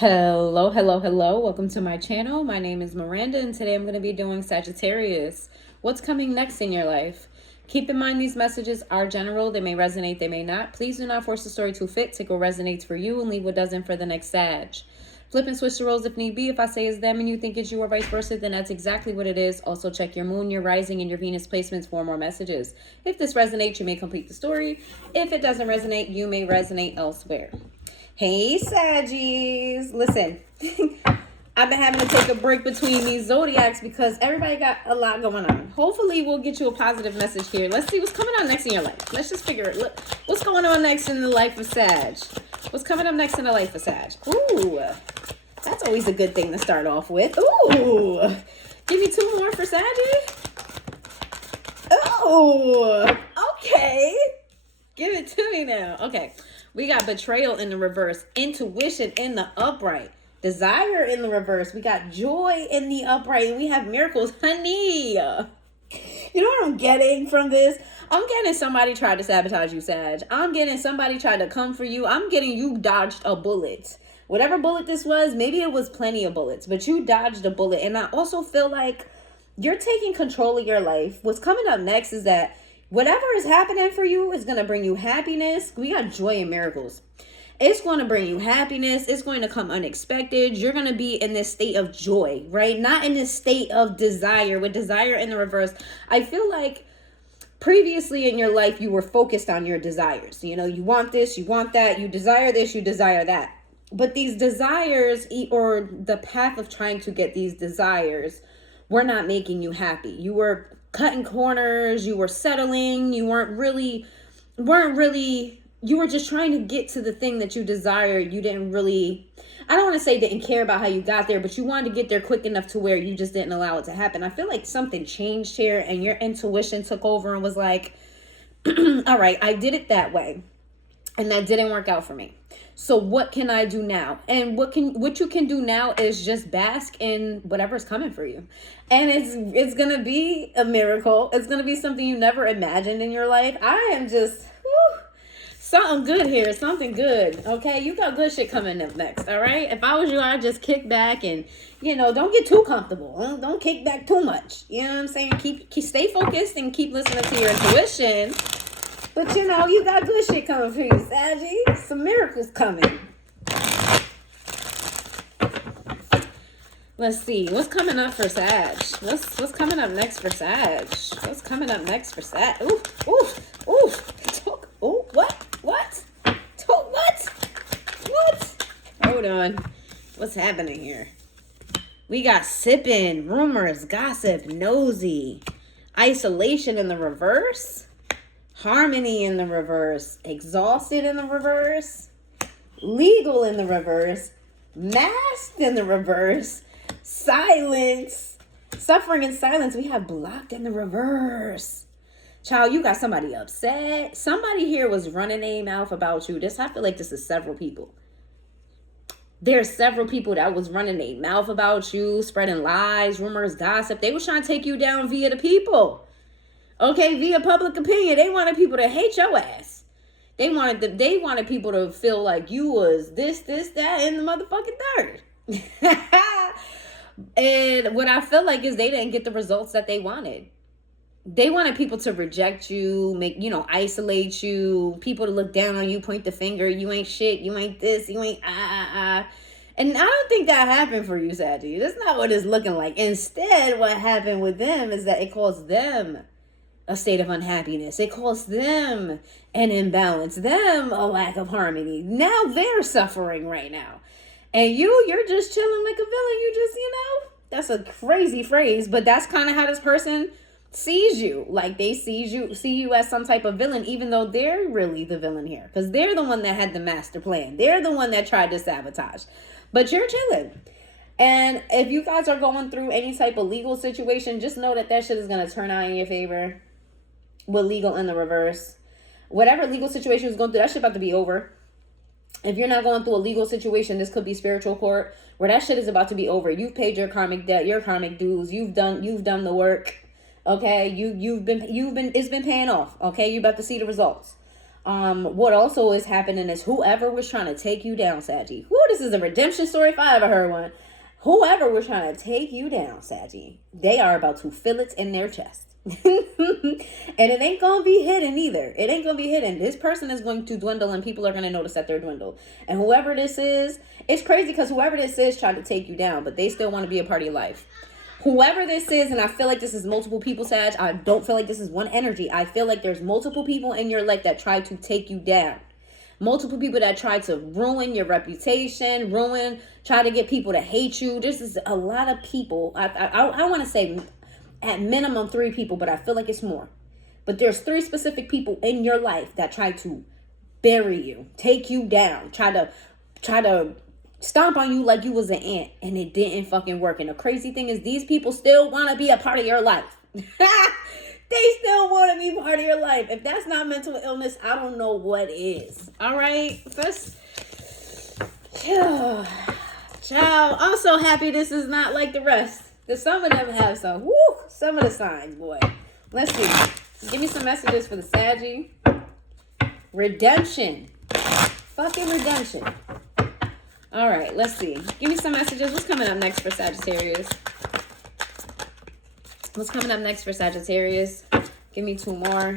Hello, hello, hello. Welcome to my channel. My name is Miranda, and today I'm going to be doing Sagittarius. What's coming next in your life? Keep in mind these messages are general. They may resonate, they may not. Please do not force the story to fit. Take what resonates for you and leave what doesn't for the next Sag. Flip and switch the roles if need be. If I say it's them and you think it's you or vice versa, then that's exactly what it is. Also check your moon, your rising, and your Venus placements for more messages. If this resonates, you may complete the story. If it doesn't resonate, you may resonate elsewhere. Hey, Saggies. Listen, I've been having to take a break between these zodiacs because everybody got a lot going on. Hopefully, we'll get you a positive message here. Let's see what's coming on next in your life. Let's just figure it. Look, what's going on next in the life of Sag? What's coming up next in the life of Sag? Ooh, that's always a good thing to start off with. Ooh, give me two more for Saggy. Oh, okay. Give it to me now. Okay. We got betrayal in the reverse, intuition in the upright, desire in the reverse. We got joy in the upright, and we have miracles, honey. You know what I'm getting from this? I'm getting somebody tried to sabotage you, Sag. I'm getting somebody tried to come for you. I'm getting you dodged a bullet. Whatever bullet this was, maybe it was plenty of bullets, but you dodged a bullet. And I also feel like you're taking control of your life. What's coming up next is that whatever is happening for you is going to bring you happiness. We got joy and miracles. It's going to bring you happiness. It's going to come unexpected. You're going to be in this state of joy, right? Not in this state of desire. With desire in the reverse, I feel like previously in your life, you were focused on your desires. You know, you want this, you want that, you desire this, you desire that. But these desires, or the path of trying to get these desires, were not making you happy. You were cutting corners, you were settling, you were just trying to get to the thing that you desired. You didn't really, I don't want to say didn't care about how you got there, but you wanted to get there quick enough to where you just didn't allow it to happen. I feel like something changed here and your intuition took over and was like, all right, I did it that way and that didn't work out for me. So what can I do now? And what you can do now is just bask in whatever's coming for you. And it's going to be a miracle. It's going to be something you never imagined in your life. I am just, something good here. Something good. Okay. You got good shit coming up next. All right. If I was you, I'd just kick back and, don't get too comfortable. Don't kick back too much. You know what I'm saying? Stay focused and keep listening to your intuition. But you got good shit coming for you, Saggy. Some miracles coming. Let's see. What's coming up for Sag? What's coming up next for Sag? What's coming up next for Sag? Ooh, ooh, ooh. Ooh, what? What? What? Hold on. What's happening here? We got sipping, rumors, gossip, nosy, isolation in the reverse. Harmony in the reverse, exhausted in the reverse, legal in the reverse, masked in the reverse, silence, suffering in silence. We have blocked in the reverse. Child, you got somebody upset. Somebody here was running their mouth about you. I feel like this is several people. There's several people that was running their mouth about you, spreading lies, rumors, gossip. They was trying to take you down via the people. Okay, via public opinion. They wanted people to hate your ass. They wanted people to feel like you was this, that, and the motherfucking third. And what I feel like is they didn't get the results that they wanted. They wanted people to reject you, isolate you, people to look down on you, point the finger, you ain't shit, you ain't this, you ain't And I don't think that happened for you, Saggy. That's not what it's looking like. Instead, what happened with them is that it caused them a state of unhappiness. It caused them an imbalance, them a lack of harmony. Now they're suffering right now. And you're just chilling like a villain. You just, that's a crazy phrase, but that's kind of how this person sees you. Like they see you as some type of villain, even though they're really the villain here. Because they're the one that had the master plan. They're the one that tried to sabotage. But you're chilling. And if you guys are going through any type of legal situation, just know that shit is going to turn out in your favor. With legal in the reverse, whatever legal situation is going through, that shit about to be over. If you're not going through a legal situation, this could be spiritual court where that shit is about to be over. You've paid your karmic debt, your karmic dues. You've done the work. Okay, it's been paying off. Okay, you're about to see the results. What also is happening is whoever was trying to take you down, Saggy. Whoo, this is a redemption story if I ever heard one. Whoever was trying to take you down, Saggy, they are about to feel it in their chest. And it ain't gonna be hidden either. It ain't gonna be hidden. This person is going to dwindle and people are gonna notice that they're dwindled. And whoever this is, it's crazy because whoever this is tried to take you down, but they still want to be a part of your life. Whoever this is, and I feel like this is multiple people, Sag. I don't feel like this is one energy. I feel like there's multiple people in your life that try to take you down. Multiple people that try to ruin your reputation, try to get people to hate you. This is a lot of people. I want to say at minimum 3 people, but I feel like it's more. But there's 3 specific people in your life that try to bury you, take you down, try to stomp on you like you was an ant, and it didn't fucking work. And the crazy thing is these people still want to be a part of your life. They still want to be part of your life. If that's not mental illness, I don't know what is. All right, first, child, I'm so happy this is not like the rest. Because some of them have some of the signs, boy. Let's see. Give me some messages for the Saggy. Redemption. Fucking redemption. All right, let's see. Give me some messages. What's coming up next for Sagittarius? What's coming up next for Sagittarius? Give me 2 more.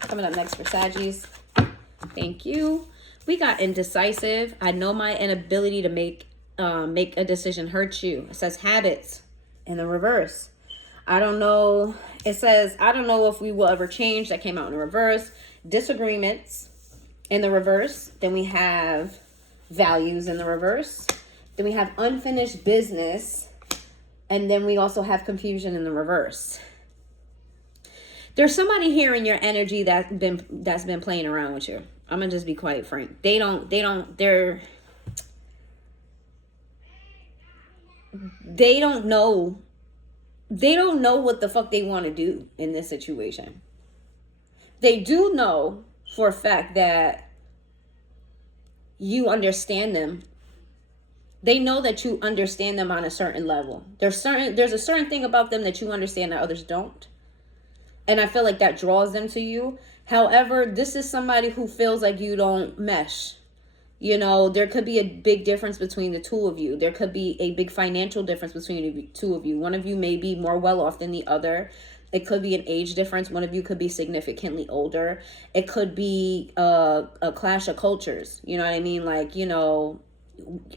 Coming up next for Saggies. Thank you. We got indecisive. I know my inability to make a decision hurts you. It says habits in the reverse. I don't know. It says, I don't know if we will ever change. That came out in the reverse. Disagreements in the reverse. Then we have values in the reverse. Then we have unfinished business. And then we also have confusion in the reverse. There's somebody here in your energy that's been playing around with you. I'm gonna just be quite frank. They don't know what the fuck they want to do in this situation. They do know for a fact that you understand them. They know that you understand them on a certain level. There's a certain thing about them that you understand that others don't. And I feel like that draws them to you. However, this is somebody who feels like you don't mesh. You know, there could be a big difference between the 2 of you. There could be a big financial difference between the 2 of you. One of you may be more well off than the other. It could be an age difference. One of you could be significantly older. It could be a clash of cultures. You know what I mean? Like, you know,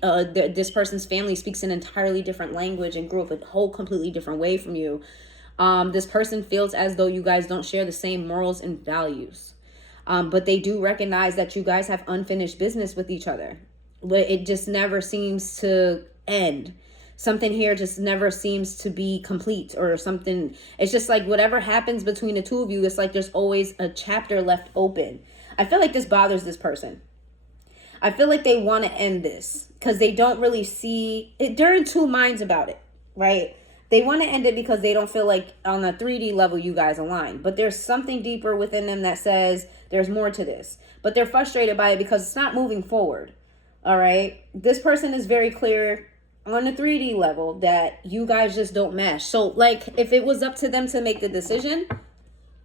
this person's family speaks an entirely different language and grew up a whole completely different way from you. This person feels as though you guys don't share the same morals and values. But they do recognize that you guys have unfinished business with each other. But it just never seems to end. Something here just never seems to be complete or something. It's just like whatever happens between the 2 of you, it's like there's always a chapter left open. I feel like this bothers this person. I feel like they want to end this because they don't really see it. They're in 2 minds about it, right? They want to end it because they don't feel like on a 3D level you guys align. But there's something deeper within them that says there's more to this. But they're frustrated by it because it's not moving forward. All right? This person is very clear on the 3D level that you guys just don't mesh. So, like, if it was up to them to make the decision,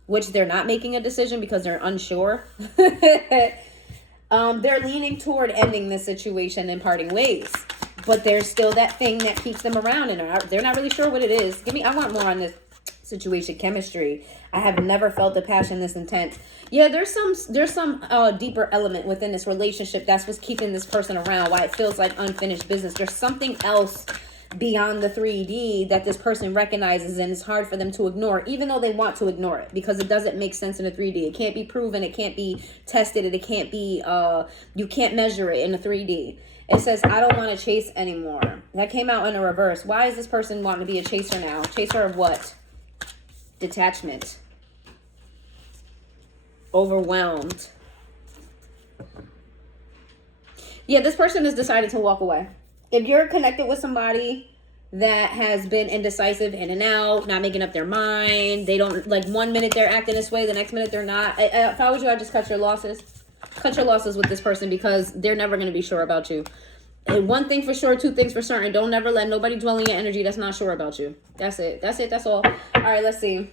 which they're not making a decision because they're unsure, they're leaning toward ending this situation and parting ways. But there's still that thing that keeps them around, and they're not really sure what it is. I want more on this situation. Chemistry. I have never felt the passion this intense. Yeah, there's some deeper element within this relationship. That's what's keeping this person around. Why it feels like unfinished business. There's something else beyond the 3D that this person recognizes, and it's hard for them to ignore, even though they want to ignore it because it doesn't make sense in a 3D. It can't be proven. It can't be tested. It can't be. You can't measure it in a 3D. It says, I don't want to chase anymore. That came out in a reverse. Why is this person wanting to be a chaser now? Chaser of what? Detachment. Overwhelmed. Yeah, this person has decided to walk away. If you're connected with somebody that has been indecisive, in and out, not making up their mind, they don't, like, 1 minute they're acting this way, the next minute they're not. If I was you, I'd just cut your losses. Cut your losses with this person because they're never going to be sure about you. And 1 thing for sure, 2 things for certain. Don't never let nobody dwell in your energy that's not sure about you. That's it. That's all. All right, let's see.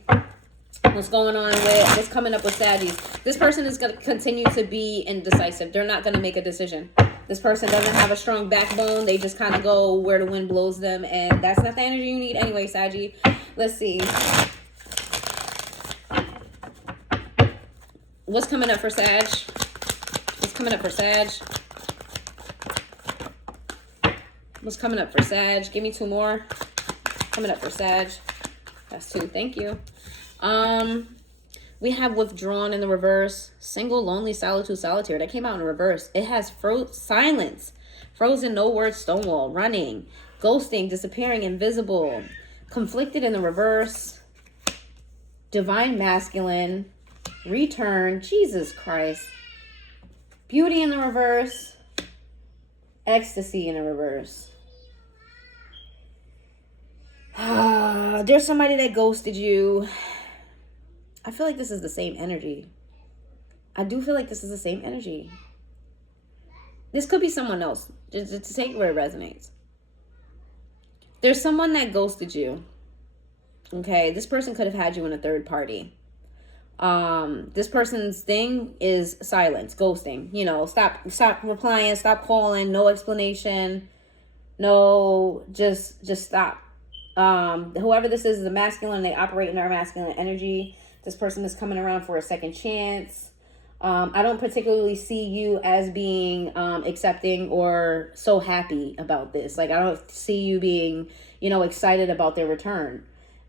What's going on with, what's coming up with Saggies? This person is going to continue to be indecisive. They're not going to make a decision. This person doesn't have a strong backbone. They just kind of go where the wind blows them. And that's not the energy you need anyway, Saggy. Let's see. What's coming up for Sag? What's coming up for Sag? What's coming up for Sag? Give me 2 more. Coming up for Sag. That's 2. Thank you. We have withdrawn in the reverse. Single, lonely, solitude, solitaire. That came out in reverse. It has silence. Frozen, no words, stonewall. Running. Ghosting, disappearing, invisible. Conflicted in the reverse. Divine masculine. Return. Jesus Christ. Beauty in the reverse. Ecstasy in the reverse. There's somebody that ghosted you. I feel like this is the same energy. I do feel like this is the same energy. This could be someone else. Just to take where it resonates. There's someone that ghosted you. Okay, this person could have had you in a third party. This person's thing is silence, ghosting. You know, stop replying, stop calling, no explanation, no, just stop. Whoever this is a masculine. They operate in their masculine energy. This person is coming around for a second chance. I don't particularly see you as being accepting or so happy about this. Like, I don't see you being, you know, excited about their return.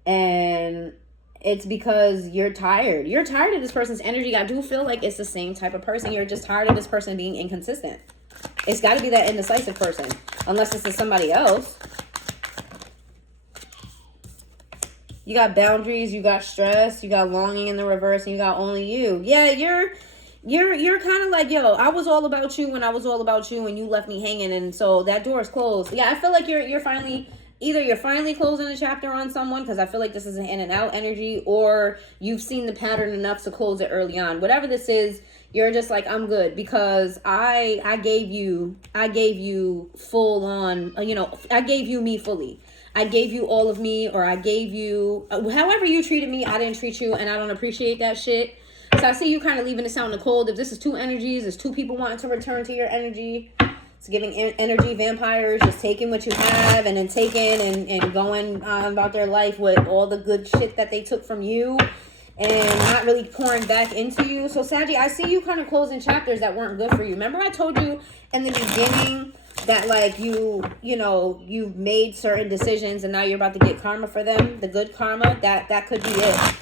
And it's because you're tired. You're tired of this person's energy. I do feel like it's the same type of person. You're just tired of this person being inconsistent. It's got to be that indecisive person. Unless this is somebody else. You got boundaries, you got stress, you got longing in the reverse, and you got only you. Yeah, you're kind of like, yo, I was all about you when I was all about you and you left me hanging, and so that door is closed. Yeah, I feel like you're finally, either you're finally closing a chapter on someone, because I feel like this is an in and out energy, or you've seen the pattern enough to close it early on. Whatever this is, you're just like, I'm good, because I gave you full on, you know, I gave you me fully. I gave you all of me, or I gave you, however you treated me, I didn't treat you, and I don't appreciate that shit. So I see you kind of leaving this out in the cold. If this is 2 energies, it's 2 people wanting to return to your energy. It's giving energy vampires, just taking what you have and then taking and going about their life with all the good shit that they took from you and not really pouring back into you. So Saggy, I see you kind of closing chapters that weren't good for you. Remember I told you in the beginning that, like, you've made certain decisions and now you're about to get karma for them, the good karma. That could be it.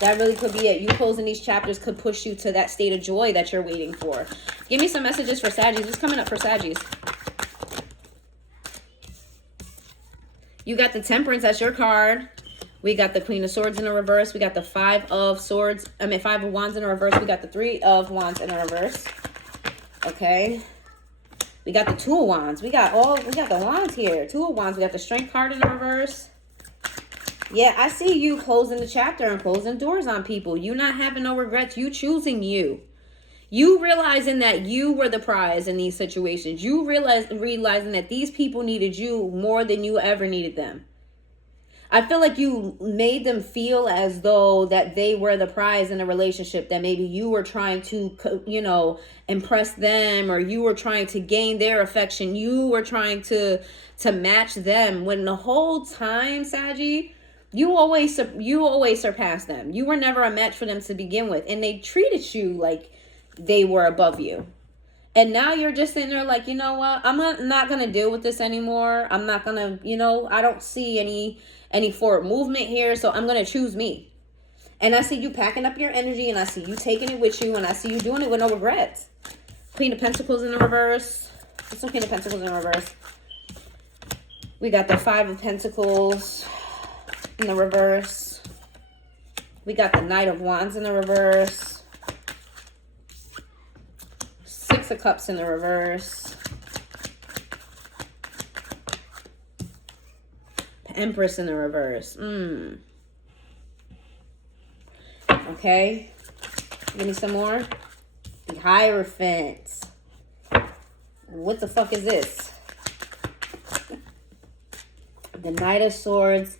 That really could be it. You closing these chapters could push you to that state of joy that you're waiting for. Give me some messages for Saggies. What's coming up for Saggies? You got the Temperance. That's your card. We got the Queen of Swords in the reverse. We got the 5 of Wands in the reverse. We got the 3 of Wands in the reverse. Okay. We got the 2 of Wands. We got the Wands here. 2 of Wands. We got the Strength card in the reverse. Yeah, I see you closing the chapter and closing doors on people. You not having no regrets. You choosing you. You realizing that you were the prize in these situations. You realizing that these people needed you more than you ever needed them. I feel like you made them feel as though that they were the prize in a relationship, that maybe you were trying to, you know, impress them, or you were trying to gain their affection. You were trying to match them, when the whole time, Saggy, you always surpassed them. You were never a match for them to begin with, and they treated you like they were above you. And now you're just sitting there like, you know what? I'm not going to deal with this anymore. I'm not going to, you know, I don't see any forward movement here, so I'm going to choose me. And I see you packing up your energy, and I see you taking it with you, and I see you doing it with no regrets. Queen of Pentacles in the reverse. What's some Queen of Pentacles in the reverse? We got the 5 of Pentacles in the reverse. We got the Knight of Wands in the reverse. 6 of Cups in the reverse. Empress in the reverse. Okay. Give me some more. The Hierophant. What the fuck is this? The Knight of Swords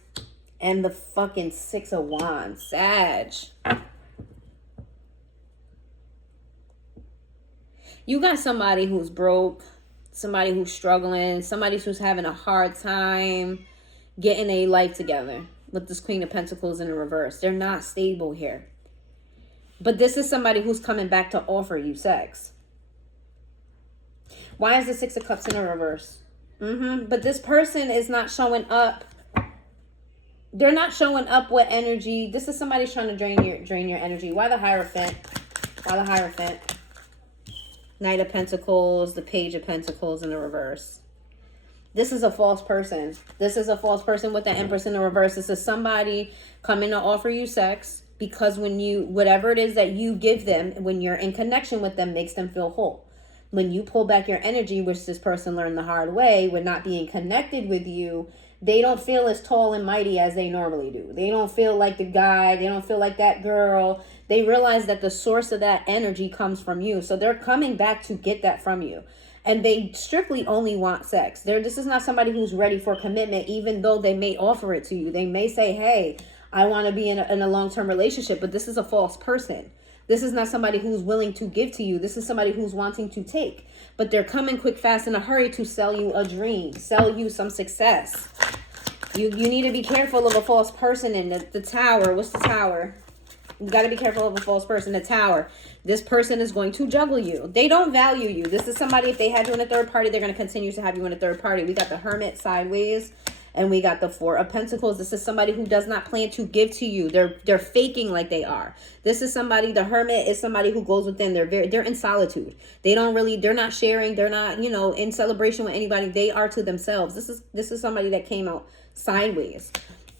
And the fucking Six of Wands. Sag. You got somebody who's broke, somebody who's struggling, somebody who's having a hard time getting a life together with this Queen of Pentacles in the reverse. They're not stable here. But this is somebody who's coming back to offer you sex. Why is the Six of Cups in the reverse? But this person is not showing up. They're not showing up with energy. This is somebody trying to drain your energy. Why the Hierophant? Why the Hierophant? Knight of Pentacles, the Page of Pentacles in the reverse. This is a false person. This is a false person with the Empress in the reverse. This is somebody coming to offer you sex because when you, whatever it is that you give them, when you're in connection with them, makes them feel whole. When you pull back your energy, which this person learned the hard way, with not being connected with you, they don't feel as tall and mighty as they normally do. They don't feel like the guy. They don't feel like that girl. They realize that the source of that energy comes from you. So they're coming back to get that from you. And they strictly only want sex. This is not somebody who's ready for commitment, even though they may offer it to you. They may say, hey, I want to be in a long-term relationship, but this is a false person. This is not somebody who's willing to give to you. This is somebody who's wanting to take. But they're coming quick, fast, in a hurry to sell you a dream, sell you some success. You need to be careful of a false person in the Tower. What's the Tower? You got to be careful of a false person. The Tower. This person is going to juggle you. They don't value you. This is somebody, if they had you in a third party, they're going to continue to have you in a third party. We got the Hermit sideways. And we got the Four of Pentacles. This is somebody who does not plan to give to you. They're faking like they are. This is somebody, the Hermit is somebody who goes within. They're in solitude. They're not sharing. They're not, in celebration with anybody. They are to themselves. This is somebody that came out sideways.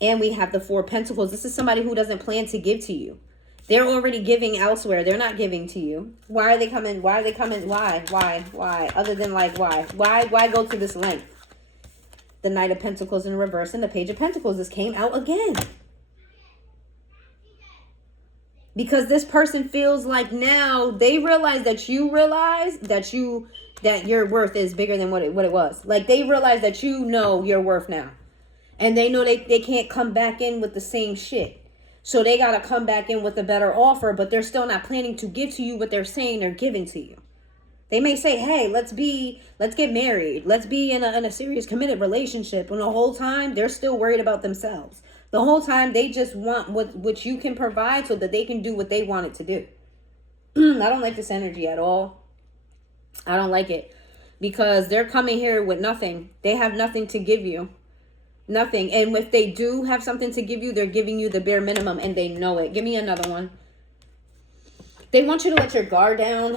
And we have the Four of Pentacles. This is somebody who doesn't plan to give to you. They're already giving elsewhere. They're not giving to you. Why are they coming? Why are they coming? Why? Other than like, why? Why go to this length? The Knight of Pentacles in reverse and the Page of Pentacles. This came out again. Because this person feels like now they realize that you realize that your worth is bigger than what it was. Like they realize that you know your worth now. And they know they can't come back in with the same shit. So they got to come back in with a better offer, but they're still not planning to give to you what they're saying they're giving to you. They may say, hey, let's get married. Let's be in a serious committed relationship. And the whole time they're still worried about themselves. The whole time they just want what you can provide so that they can do what they want it to do. I don't like this energy at all. I don't like it because they're coming here with nothing. They have nothing to give you. Nothing. And if they do have something to give you, they're giving you the bare minimum and they know it. Give me another one. They want you to let your guard down.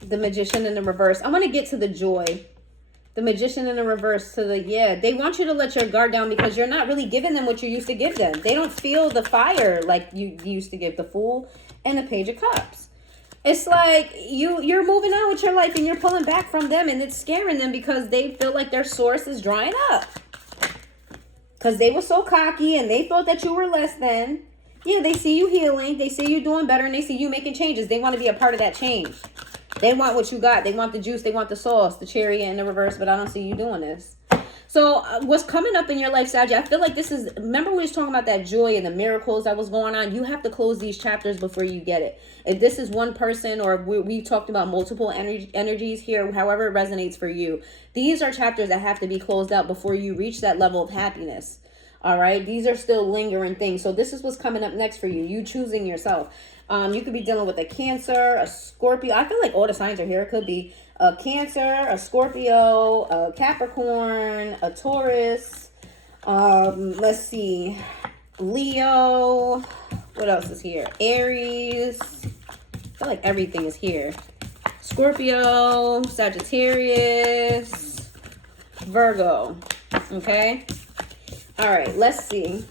The Magician in the reverse. I want to get to the Joy. The Magician in the reverse to the, they want you to let your guard down because you're not really giving them what you used to give them. They don't feel the fire like you used to give. The Fool and the Page of Cups. It's like you're moving on with your life and you're pulling back from them and it's scaring them because they feel like their source is drying up. Because they were so cocky and they thought that you were less than. Yeah, they see you healing. They see you doing better and they see you making changes. They want to be a part of that change. They want what you got. They want the juice. They want the sauce, the Chariot in the reverse, but I don't see you doing this. So what's coming up in your life, Sag? I feel like this is, remember we was talking about that joy and the miracles that was going on? You have to close these chapters before you get it. If this is one person or we talked about multiple energies here, however it resonates for you, these are chapters that have to be closed out before you reach that level of happiness. All right. These are still lingering things. So this is what's coming up next for you. You choosing yourself. You could be dealing with a Cancer, a Scorpio. I feel like all the signs are here. It could be a Cancer, a Scorpio, a Capricorn, a Taurus. Let's see. Leo. What else is here? Aries. I feel like everything is here. Scorpio, Sagittarius, Virgo. Okay. All right. Let's see.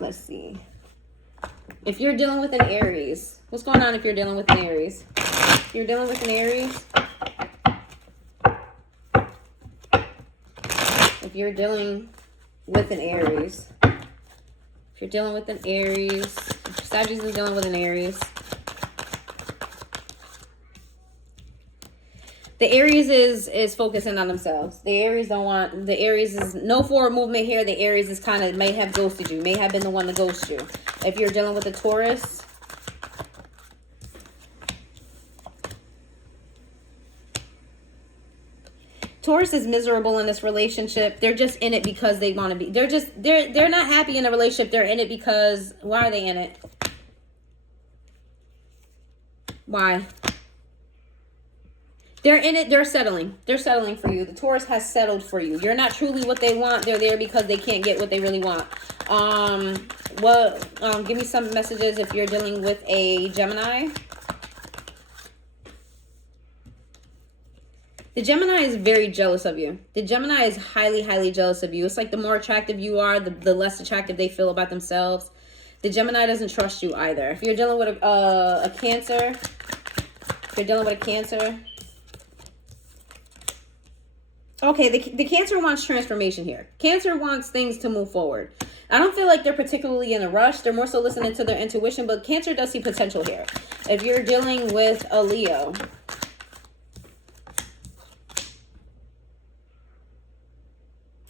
Let's see. If you're dealing with an Aries, what's going on if you're dealing with an Aries? If you're dealing with an Aries, if you're dealing with an Aries, if you're dealing with an Aries, if Sagittarius is dealing with an Aries, The Aries is focusing on themselves. The Aries don't want, the Aries is no forward movement here. The Aries is kind of, may have ghosted you, may have been the one to ghost you. If you're dealing with a Taurus, Taurus is miserable in this relationship. They're just in it because they want to be. They're not happy in a relationship. They're in it because, why are they in it? Why? They're in it. They're settling. They're settling for you. The Taurus has settled for you. You're not truly what they want. They're there because they can't get what they really want. Give me some messages if you're dealing with a Gemini. The Gemini is very jealous of you. The Gemini is highly, highly jealous of you. It's like the more attractive you are, the less attractive they feel about themselves. The Gemini doesn't trust you either. If you're dealing with a Cancer, okay, the Cancer wants transformation here. Cancer wants things to move forward. I don't feel like they're particularly in a rush. They're more so listening to their intuition, but Cancer does see potential here. If you're dealing with a Leo,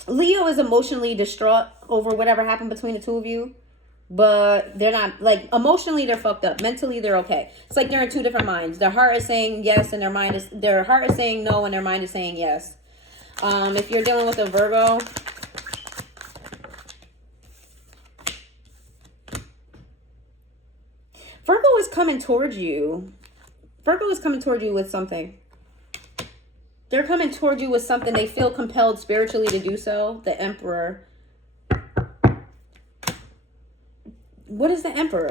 Leo is emotionally distraught over whatever happened between the two of you, but they're not, like, emotionally they're fucked up. Mentally they're okay. It's like they're in two different minds. Their heart is saying yes and their heart is saying no and their mind is saying yes. If you're dealing with a Virgo, Virgo is coming towards you. Virgo is coming towards you with something. They're coming toward you with something. They feel compelled spiritually to do so. The Emperor. What is the Emperor?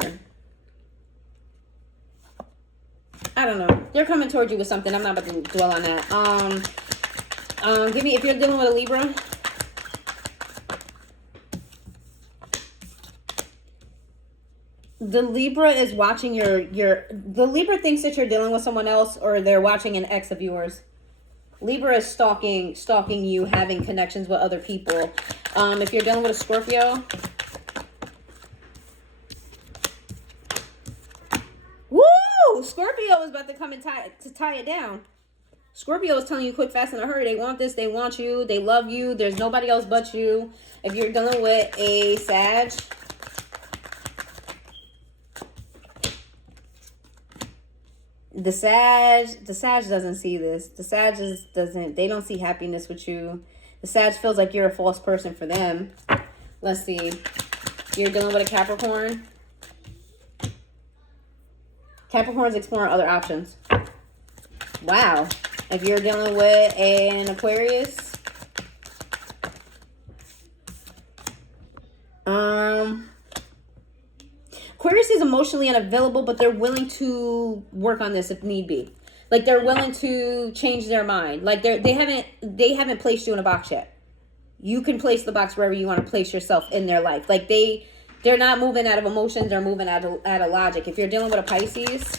I don't know. They're coming toward you with something. I'm not about to dwell on that. Give me, if you're dealing with a Libra. The Libra is watching the Libra thinks that you're dealing with someone else, or they're watching an ex of yours. Libra is stalking you, having connections with other people. If you're dealing with a Scorpio. Woo! Scorpio is about to come and tie it down. Scorpio is telling you quick, fast, in a hurry. They want this. They want you. They love you. There's nobody else but you. If you're dealing with a Sag. The Sag doesn't see this. The Sag they don't see happiness with you. The Sag feels like you're a false person for them. Let's see. You're dealing with a Capricorn. Capricorn's exploring other options. Wow. If you're dealing with an Aquarius. Aquarius is emotionally unavailable, but they're willing to work on this if need be. Like, they're willing to change their mind. Like, they haven't placed you in a box yet. You can place the box wherever you want to place yourself in their life. Like, they're not moving out of emotions, they're moving out of logic. If you're dealing with a Pisces,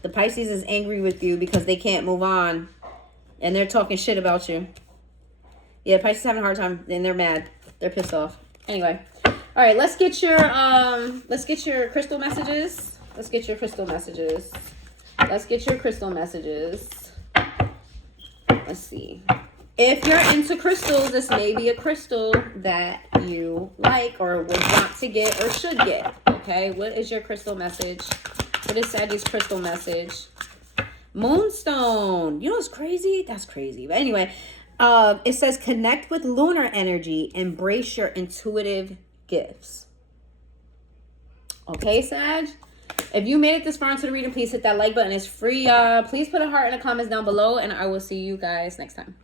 the Pisces is angry with you because they can't move on, and they're talking shit about you. Yeah, Pisces having a hard time, and they're mad. They're pissed off. Anyway, all right, let's get your crystal messages. Let's get your crystal messages. Let's see. If you're into crystals, this may be a crystal that you like or would want to get or should get. Okay, what is your crystal message? What is Sagittarius crystal message? Moonstone. You know what's crazy? That's crazy. But anyway, it says connect with lunar energy. Embrace your intuitive gifts. Okay, Sag? If you made it this far into the reading, please hit that like button. It's free. Please put a heart in the comments down below, and I will see you guys next time.